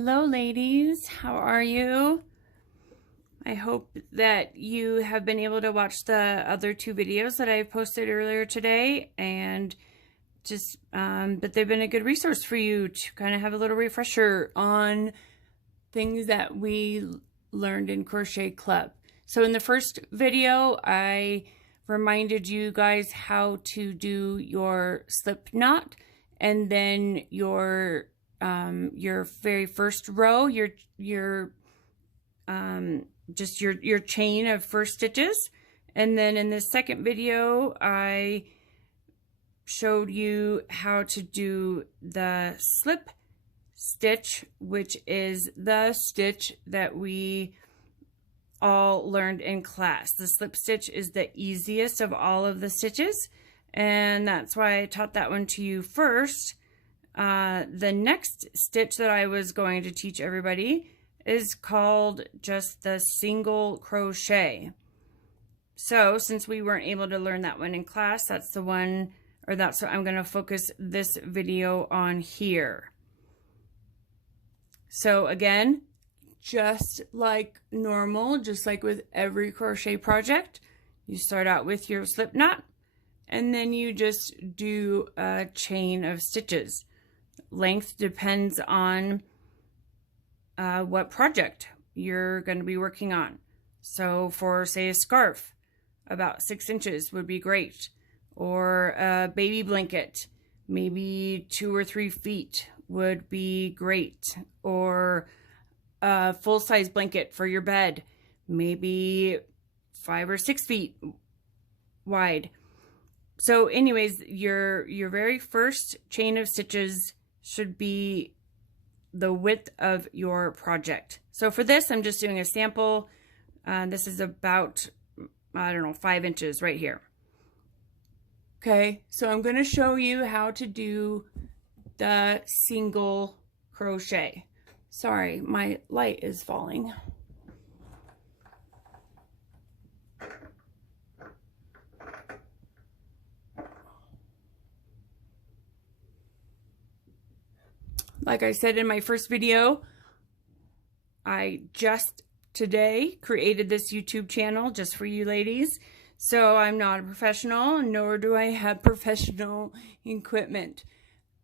Hello ladies, how are you? I hope that you have been able to watch the other two videos that I posted earlier today, and just that they've been a good resource for you to kind of have a little refresher on things that we learned in Crochet Club. So in the first video, I reminded you guys how to do your slip knot, and then your very first row, just your chain of first stitches. And then in the second video, I showed you how to do the slip stitch, which is the stitch that we all learned in class. The slip stitch is the easiest of all of the stitches, and that's why I taught that one to you first. The next stitch that I was going to teach everybody is called just the single crochet. So since we weren't able to learn that one in class, that's the one, or that's what I'm going to focus this video on here. So again, just like normal, just like with every crochet project, you start out with your slip knot, and then you just do a chain of stitches. Length depends on what project you're going to be working on. So for, say, a scarf, about 6 inches would be great. Or a baby blanket, maybe 2 or 3 feet would be great. Or a full-size blanket for your bed, maybe 5 or 6 feet wide. So anyways, your very first chain of stitches should be the width of your project. So for this, I'm just doing a sample. This is about, I don't know, 5 inches right here. Okay, so I'm going to show you how to do the single crochet. Sorry, my light is falling. Like I said in my first video, I just today created this YouTube channel just for you ladies. So I'm not a professional, nor do I have professional equipment.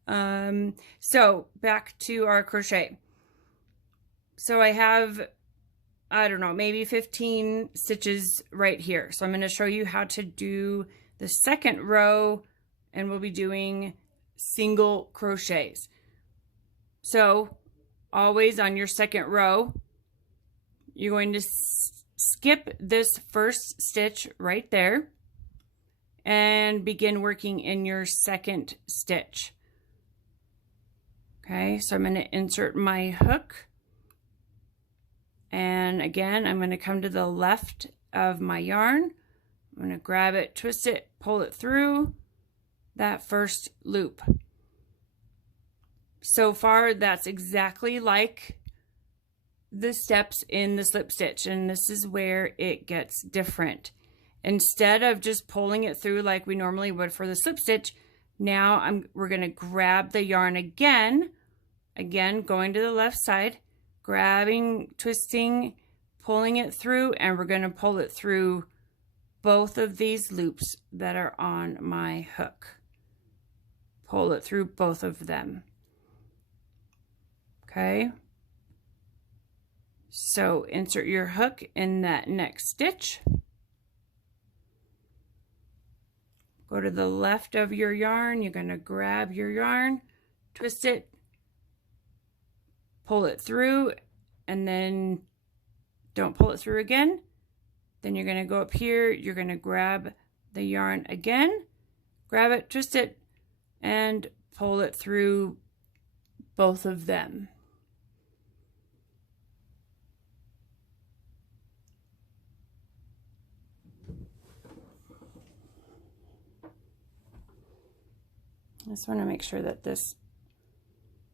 So back to our crochet. So I have, I don't know, maybe 15 stitches right here. So I'm going to show you how to do the second row, and we'll be doing single crochets. So always on your second row, you're going to skip this first stitch right there and begin working in your second stitch. Okay, so I'm going to insert my hook. And again, I'm going to come to the left of my yarn. I'm going to grab it, twist it, pull it through that first loop. So far, that's exactly like the steps in the slip stitch, and this is where it gets different. Instead of just pulling it through like we normally would for the slip stitch, now we're going to grab the yarn again, going to the left side, grabbing, twisting, pulling it through, and we're going to pull it through both of these loops that are on my hook. Pull it through both of them. Okay, so insert your hook in that next stitch. Go to the left of your yarn. You're going to grab your yarn, twist it, pull it through, and then don't pull it through again. Then you're going to go up here. You're going to grab the yarn again, grab it, twist it, and pull it through both of them. I just want to make sure that this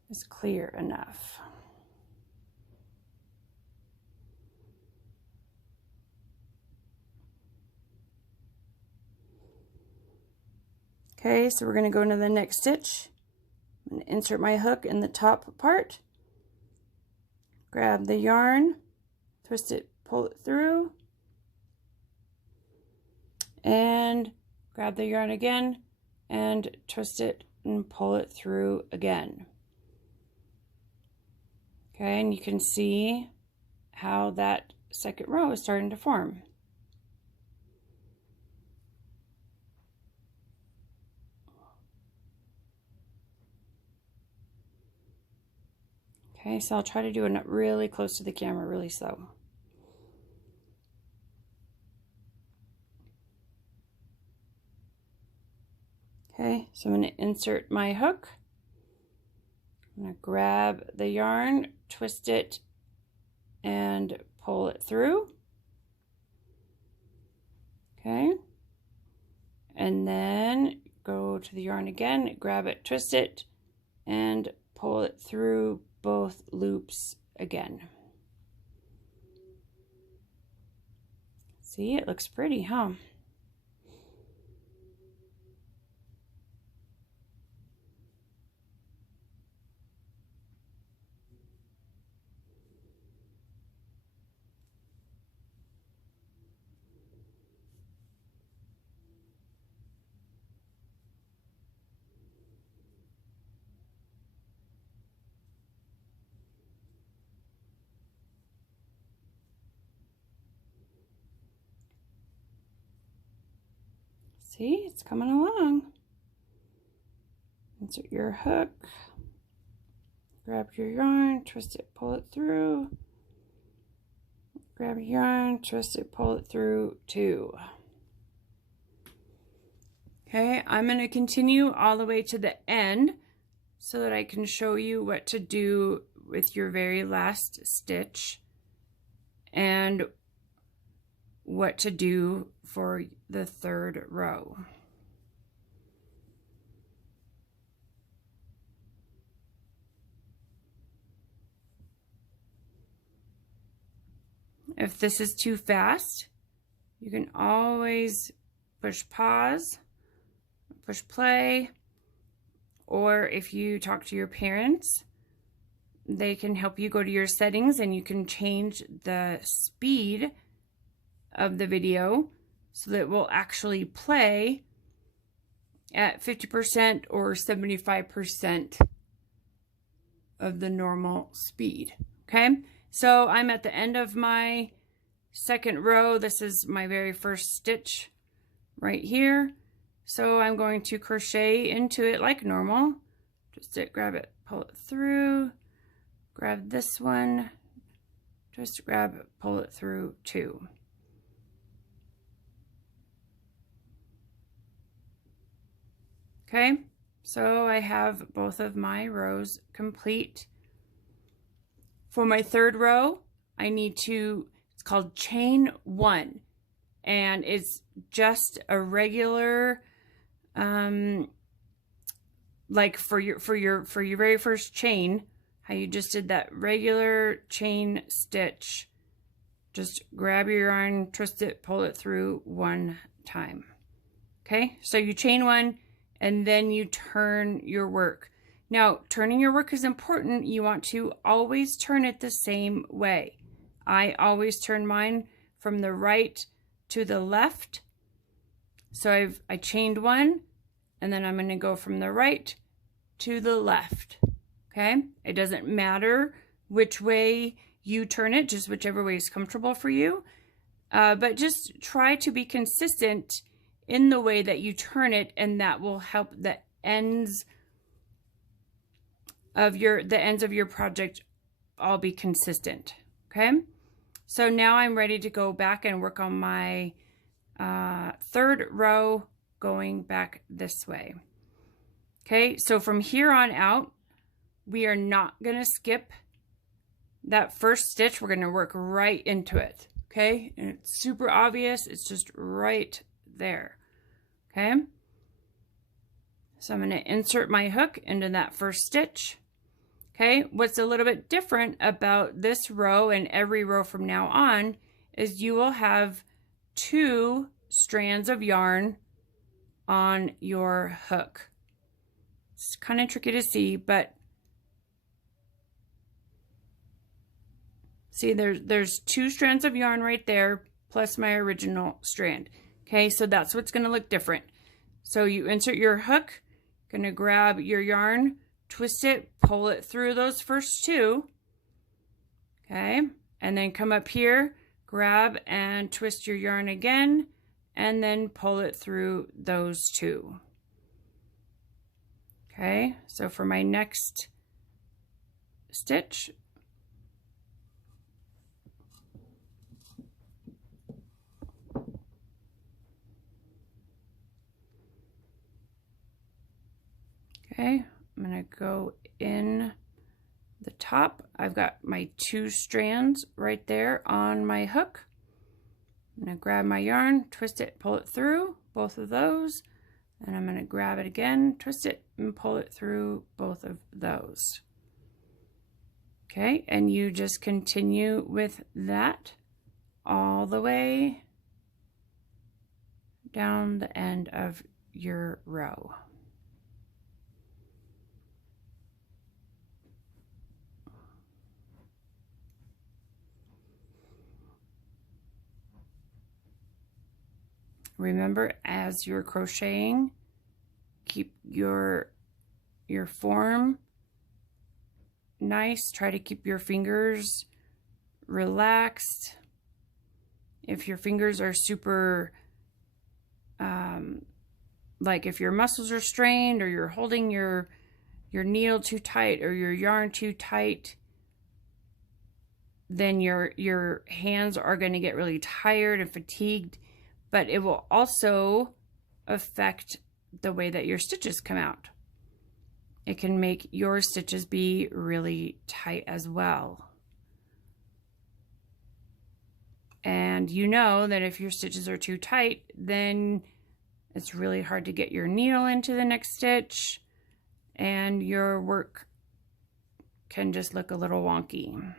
is clear enough. Okay, so we're going to go into the next stitch. I'm going to insert my hook in the top part, grab the yarn, twist it, pull it through, and grab the yarn again and twist it and pull it through again. Okay, and you can see how that second row is starting to form. Okay, so I'll try to do it really close to the camera, really slow. Okay, so I'm going to insert my hook. I'm going to grab the yarn, twist it, and pull it through. Okay, and then go to the yarn again, grab it, twist it, and pull it through both loops again. See, it looks pretty, huh? See, it's coming along. Insert your hook, grab your yarn, twist it, pull it through, grab your yarn, twist it, pull it through two. Okay, I'm going to continue all the way to the end so that I can show you what to do with your very last stitch and what to do for the third row. If this is too fast, you can always push pause, push play, or if you talk to your parents, they can help you go to your settings and you can change the speed of the video so that it will actually play at 50% or 75% of the normal speed. Okay, so I'm at the end of my second row. This is my very first stitch right here. So I'm going to crochet into it like normal. Just grab it, pull it through, grab this one, just grab it, pull it through two. Okay, so I have both of my rows complete. For my third row, I need to, it's called chain one, and it's just a regular, like for your very first chain, how you just did that regular chain stitch. Just grab your yarn, twist it, pull it through one time. Okay, so you chain one, and then you turn your work. Now, turning your work is important. You want to always turn it the same way. I always turn mine from the right to the left. So I chained one, and then I'm going to go from the right to the left. Okay? It doesn't matter which way you turn it, just whichever way is comfortable for you. But just try to be consistent in the way that you turn it, and that will help the ends of your project all be consistent. Okay, so now I'm ready to go back and work on my third row going back this way. Okay, so from here on out, we are not going to skip that first stitch. We're going to work right into it. Okay, and it's super obvious. It's just right there. Okay, so I'm going to insert my hook into that first stitch. Okay, what's a little bit different about this row and every row from now on is you will have two strands of yarn on your hook. It's kind of tricky to see, but See, there's 2 strands of yarn right there, plus my original strand. Okay, so that's what's gonna look different. So you insert your hook, gonna grab your yarn, twist it, pull it through those first 2. Okay, and then come up here, grab and twist your yarn again, and then pull it through those 2. Okay, so for my next stitch, okay, I'm gonna go in the top. I've got my 2 strands right there on my hook. I'm gonna grab my yarn, twist it, pull it through both of those, and I'm gonna grab it again, twist it, and pull it through both of those. Okay, and you just continue with that all the way down the end of your row. Remember, as you're crocheting, keep your form nice. Try to keep your fingers relaxed. If your fingers are super, like if your muscles are strained, or you're holding your needle too tight or your yarn too tight, then your hands are going to get really tired and fatigued. But it will also affect the way that your stitches come out. It can make your stitches be really tight as well. And you know that if your stitches are too tight, then it's really hard to get your needle into the next stitch, and your work can just look a little wonky.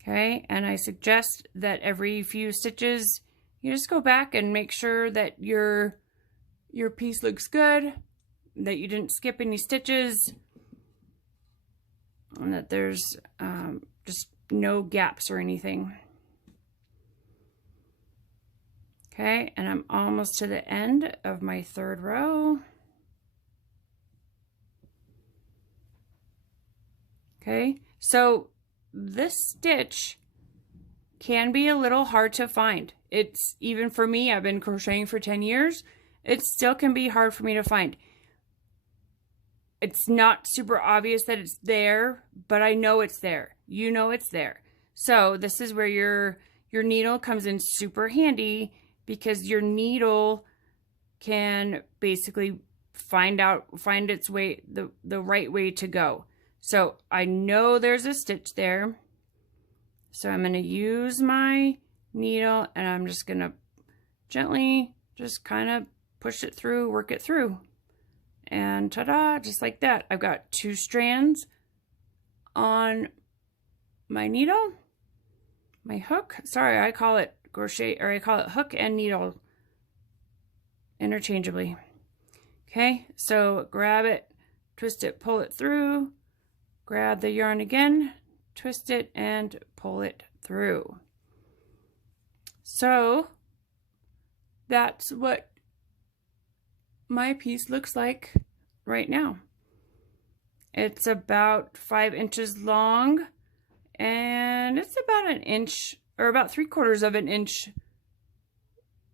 Okay, and I suggest that every few stitches, you just go back and make sure that your piece looks good, that you didn't skip any stitches, and that there's just no gaps or anything. Okay, and I'm almost to the end of my 3rd row. Okay, so this stitch can be a little hard to find. It's, even for me, I've been crocheting for 10 years, it still can be hard for me to find. It's not super obvious that it's there, but I know it's there. You know it's there. So this is where your needle comes in super handy, because your needle can basically find its way, the right way to go. So I know there's a stitch there. So I'm going to use my needle, and I'm just going to gently just kind of push it through, work it through. And ta-da, just like that. I've got 2 strands on my needle, my hook. Sorry, I call it crochet, or I call it hook and needle interchangeably. Okay, so grab it, twist it, pull it through, grab the yarn again, twist it, and pull it through. So that's what my piece looks like right now. It's about 5 inches long, and it's about an inch, or about 3/4 of an inch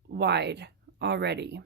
wide already.